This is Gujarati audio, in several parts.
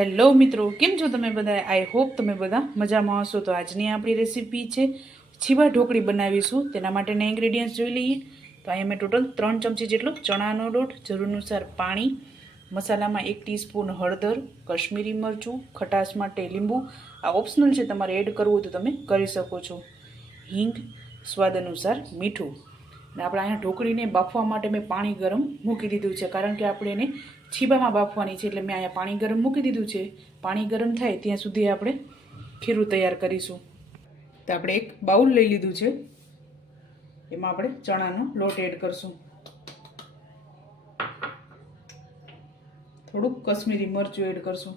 હેલો મિત્રો, કેમ છો તમે બધા? આઈ હોપ તમે બધા મજામાં હશો. તો આજની આપણી રેસીપી છે છીબા ઢોકળી બનાવીશું. તેના માટેના ઇન્ગ્રેડિયન્ટ્સ જોઈ લઈએ. તો અહીંયા મેં ટોટલ 3 ચમચી જેટલો ચણાનો લોટ, જરૂર અનુસાર પાણી, મસાલામાં 1 ટીસ્પૂન હળદર, કશ્મીરી મરચું, ખટાશ માટે લીંબુ. આ ઓપ્શનલ છે, તમારે એડ કરવું હોય તો તમે કરી શકો છો. હિંગ, સ્વાદ અનુસાર મીઠું. અને આપણે અહીંયા ઢોકળીને બાફવા માટે મેં પાણી ગરમ મૂકી દીધું છે, કારણ કે આપણે એને છીબામાં બાફવાની છે, એટલે મેં અહીંયા પાણી ગરમ મૂકી દીધું છે. પાણી ગરમ થાય ત્યાં સુધી આપણે ખીરું તૈયાર કરીશું. તો આપણે એક બાઉલ લઈ લીધું છે, એમાં આપણે ચણાનો લોટ એડ કરશું. થોડુંક કશ્મીરી મરચું એડ કરશું.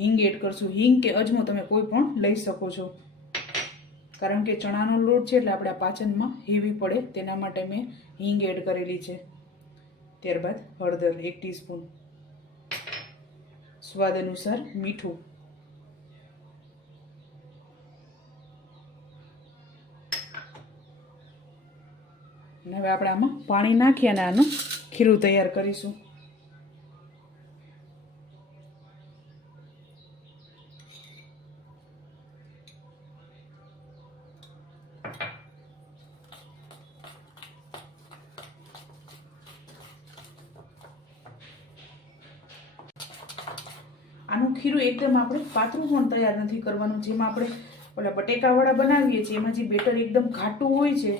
હિંગ એડ કરશું. હિંગ કે અજમો તમે કોઈ પણ લઈ શકો છો, કારણ કે ચણાનો લોટ છે એટલે આપણે પાચનમાં હેવી પડે, તેના માટે મેં હિંગ એડ કરેલી છે. ત્યારબાદ હળદર 1 ટીસ્પૂન, સ્વાદ અનુસાર મીઠું, અને હવે આપણે આમાં પાણી નાખી અને આનું ખીરું તૈયાર કરીશું. આનું ખીરું એકદમ આપણે પાતળું પણ તૈયાર નથી કરવાનું. જેમાં આપણે ઓલા બટેકાવાળા બનાવીએ છીએ એમાં જે બેટર એકદમ ઘાટું હોય છે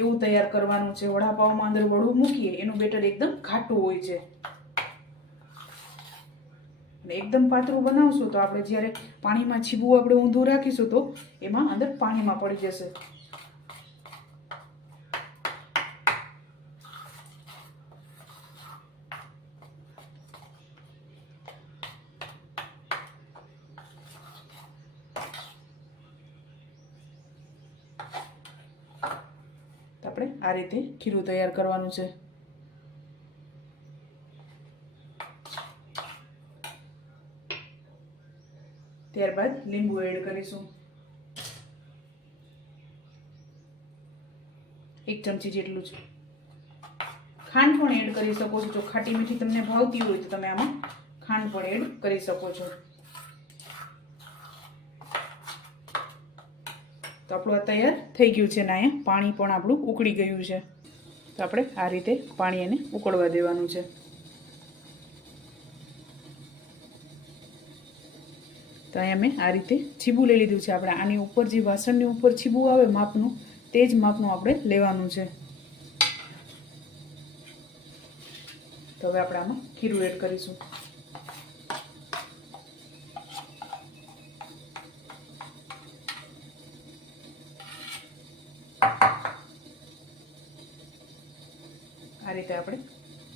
એવું તૈયાર કરવાનું છે. વડાપાવમાં અંદર વડું મૂકીએ એનું બેટર એકદમ ઘાટું હોય છે. અને એકદમ પાતળું બનાવશું તો આપણે જ્યારે પાણીમાં છીબું આપણે ઊંધું રાખીશું તો એમાં અંદર પાણીમાં પડી જશે. આપણે આ રીતે ખીરું તૈયાર કરવાનું છે. ત્યારબાદ લીંબુ એડ કરીશું. 1 ચમચી જેટલું છે. ખાંડ પણ એડ કરી શકો છો. જો ખાટી મીઠી તમને ભાવતી હોય તો તમે આમાં ખાંડ પણ એડ કરી શકો છો. તો આપણું આ તૈયાર થઈ ગયું છે, ને અહીંયા પાણી પણ આપણું ઉકળી ગયું છે. તો આપણે આ રીતે પાણી એને ઉકળવા દેવાનું છે. તો અહીંયા મેં આ રીતે છીબું લઈ લીધું છે. આપણે આની ઉપર જે વાસણની ઉપર છીબું આવે માપનું, તે જ માપનું આપણે લેવાનું છે. તો હવે આપણે આમાં ખીરું એડ કરીશું. આ રીતે આપણે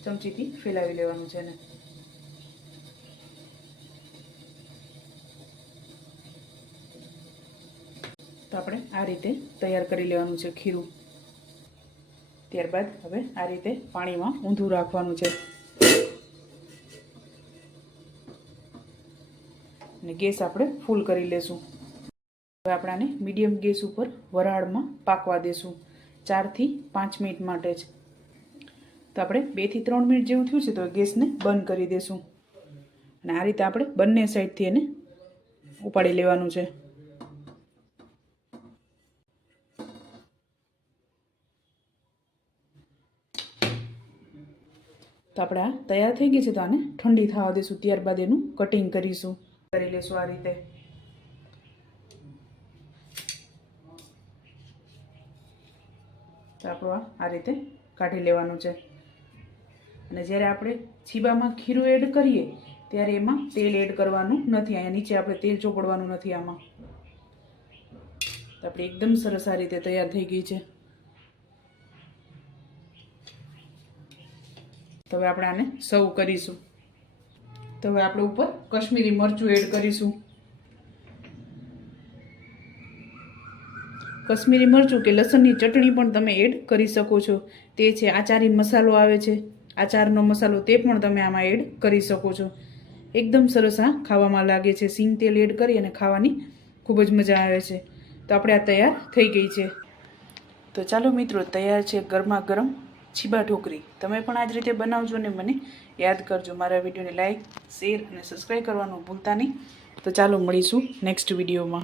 ચમચીથી ફેલાવી લેવાનું છે ને. તો આપણે આ રીતે તૈયાર કરી લેવાનું છે ખીરું. ત્યારબાદ હવે આ રીતે પાણીમાં ઊંધું રાખવાનું છે, અને ગેસ આપણે ફૂલ કરી લેશું. હવે આપણે આને મીડિયમ ગેસ ઉપર વરાળમાં પાકવા દેશું 4 થી 5 મિનિટ માટે જ. તો આપણે 2 થી 3 મિનિટ જેવું થયું છે તો ગેસને બંધ કરી દેશું, અને આ રીતે આપણે બંને સાઈડથી એને ઉપાડી લેવાનું છે. તો આપણે આ તૈયાર થઈ ગઈ છે, તો આને ઠંડી થવા દઈશું. ત્યારબાદ એનું કટિંગ કરીશું, કરી લેશું આ રીતે. તો આપણું આ રીતે કાઢી લેવાનું છે. અને જ્યારે આપણે છીબામાં ખીરું એડ કરીએ ત્યારે એમાં તેલ એડ કરવાનું નથી. અહીંયા નીચે આપણે તેલ ચોપડવાનું નથી આમાં. તો આપણે એકદમ સરસ આ રીતે તૈયાર થઈ ગઈ છે. તો હવે આપણે આને સર્વ કરીશું. તો હવે આપણે ઉપર કશ્મીરી મરચું એડ કરીશું. કશ્મીરી મરચું કે લસણની ચટણી પણ તમે એડ કરી શકો છો. તે છે આચારી મસાલો આવે છે, આચારનો મસાલો, તે પણ તમે આમાં એડ કરી શકો છો. એકદમ સરસ આ ખાવામાં લાગે છે. સિંગ તેલ એડ કરી અને ખાવાની ખૂબ જ મજા આવે છે. તો આપણે આ તૈયાર થઈ ગઈ છે. તો ચાલો મિત્રો, તૈયાર છે ગરમા ગરમ છીબા ઢોકળી તમે પણ આ જ રીતે બનાવજો ને મને યાદ કરજો. મારા વિડીયોને લાઇક, શેર અને સબસ્ક્રાઈબ કરવાનું ભૂલતા નહીં. તો ચાલો મળીશું નેક્સ્ટ વિડીયોમાં.